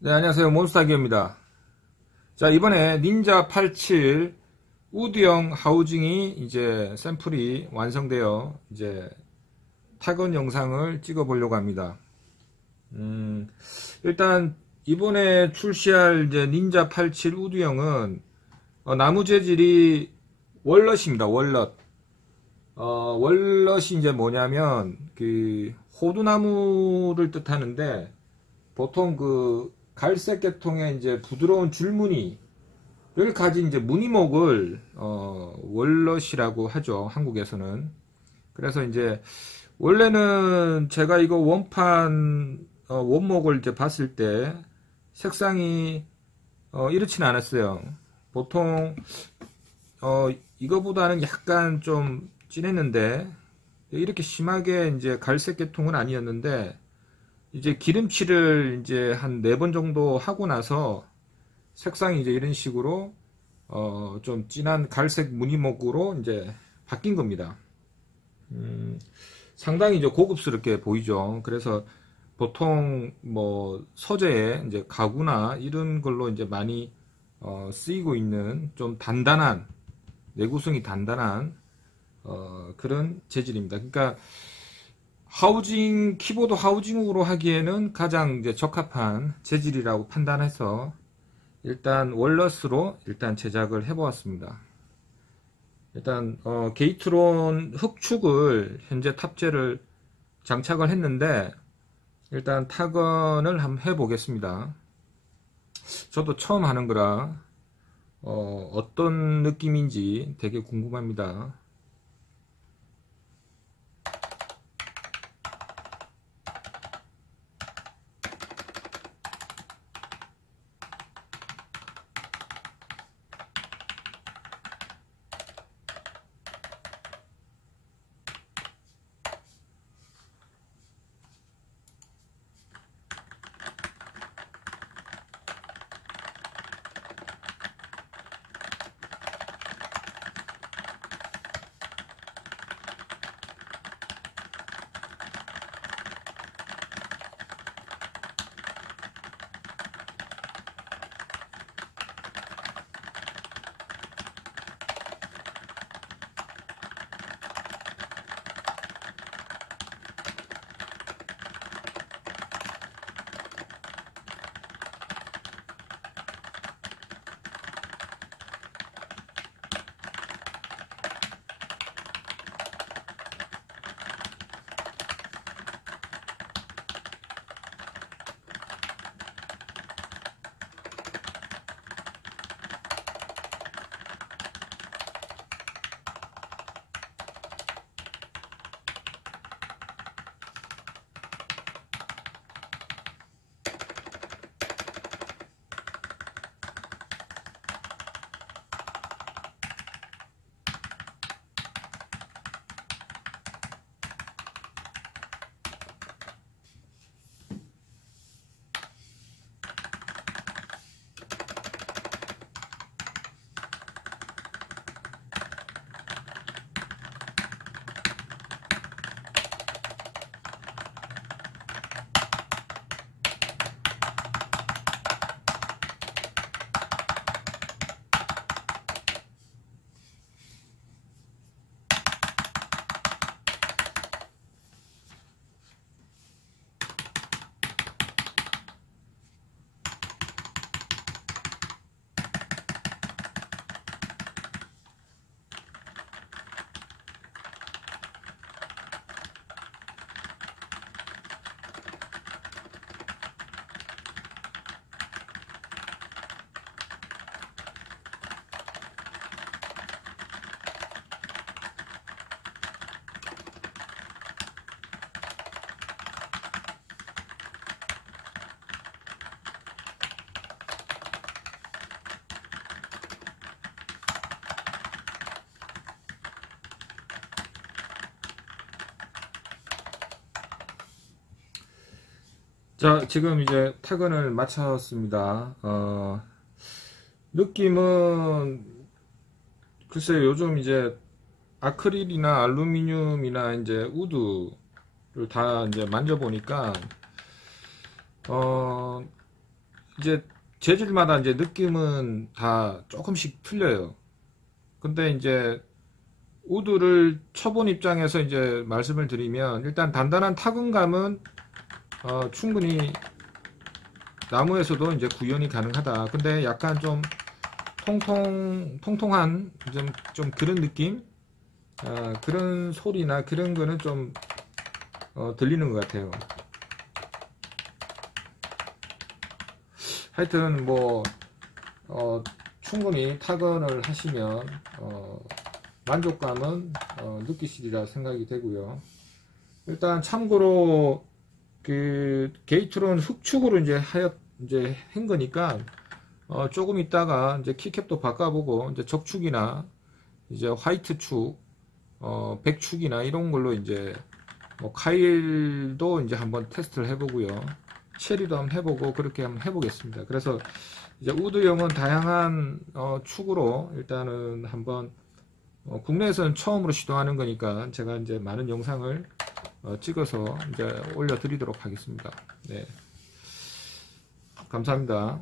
네, 안녕하세요. 몬스타기입니다. 자, 이번에 닌자 87 우드형 하우징이 이제 샘플이 완성되어 이제 타건 영상을 찍어 보려고 합니다. 음, 일단 이번에 출시할 이제 닌자 87 우드형은 어, 나무 재질이 월넛입니다. 월넛. 어, 월넛이 이제 뭐냐면 그 호두나무를 뜻하는데 보통 그 갈색 계통의 이제 부드러운 줄무늬를 가진 이제 무늬목을 어, 월넛이라고 하죠. 한국에서는. 그래서 이제 원래는 제가 이거 원판 어, 원목을 이제 봤을 때 색상이 어, 이렇지는 않았어요. 보통 어, 이거보다는 약간 좀 진했는데 이렇게 심하게 이제 갈색 계통은 아니었는데 이제 기름칠을 이제 한 네 번 정도 하고 나서 색상이 이제 이런 식으로 어 좀 진한 갈색 무늬목으로 이제 바뀐 겁니다. 음, 상당히 이제 고급스럽게 보이죠. 그래서 보통 뭐 서재에 이제 가구나 이런 걸로 이제 많이 어 쓰이고 있는 좀 단단한 내구성이 단단한 어 그런 재질입니다. 그러니까 하우징 키보드 하우징으로 하기에는 가장 이제 적합한 재질이라고 판단해서 일단 월러스로 일단 제작을 해 보았습니다. 일단 어, 게이트론 흑축을 현재 탑재를 장착을 했는데 일단 타건을 한번 해 보겠습니다. 저도 처음 하는 거라 어, 어떤 느낌인지 되게 궁금합니다 자 지금 이제 퇴근을 마쳤습니다 어, 느낌은 글쎄요 요즘 이제 아크릴이나 알루미늄이나 이제 우드를 다 이제 만져보니까 어 이제 재질마다 이제 느낌은 다 조금씩 틀려요. 근데 이제 우드를 쳐본 입장에서 이제 말씀을 드리면 일단 단단한 타근감은 어, 충분히 나무에서도 이제 구현이 가능하다. 근데 약간 좀 통통 통통한 좀, 좀 그런 느낌, 아, 그런 소리나 그런 거는 좀 어, 들리는 것 같아요. 하여튼 뭐 어, 충분히 타건을 하시면 어, 만족감은 어, 느끼시리라 생각이 되고요. 일단 참고로 그 게이트론 흑축으로 이제 하였 이제 한 거니까 어, 조금 있다가 이제 키캡도 바꿔보고 이제 적축이나 이제 화이트 축, 어, 백축이나 이런 걸로 이제 뭐 카일도 이제 한번 테스트를 해보고요. 체리도 한번 해보고 그렇게 한번 해보겠습니다. 그래서 이제 우드형은 다양한 어, 축으로 일단은 한번 어, 국내에서는 처음으로 시도하는 거니까 제가 이제 많은 영상을 어, 찍어서 이제 올려드리도록 하겠습니다. 네. 감사합니다.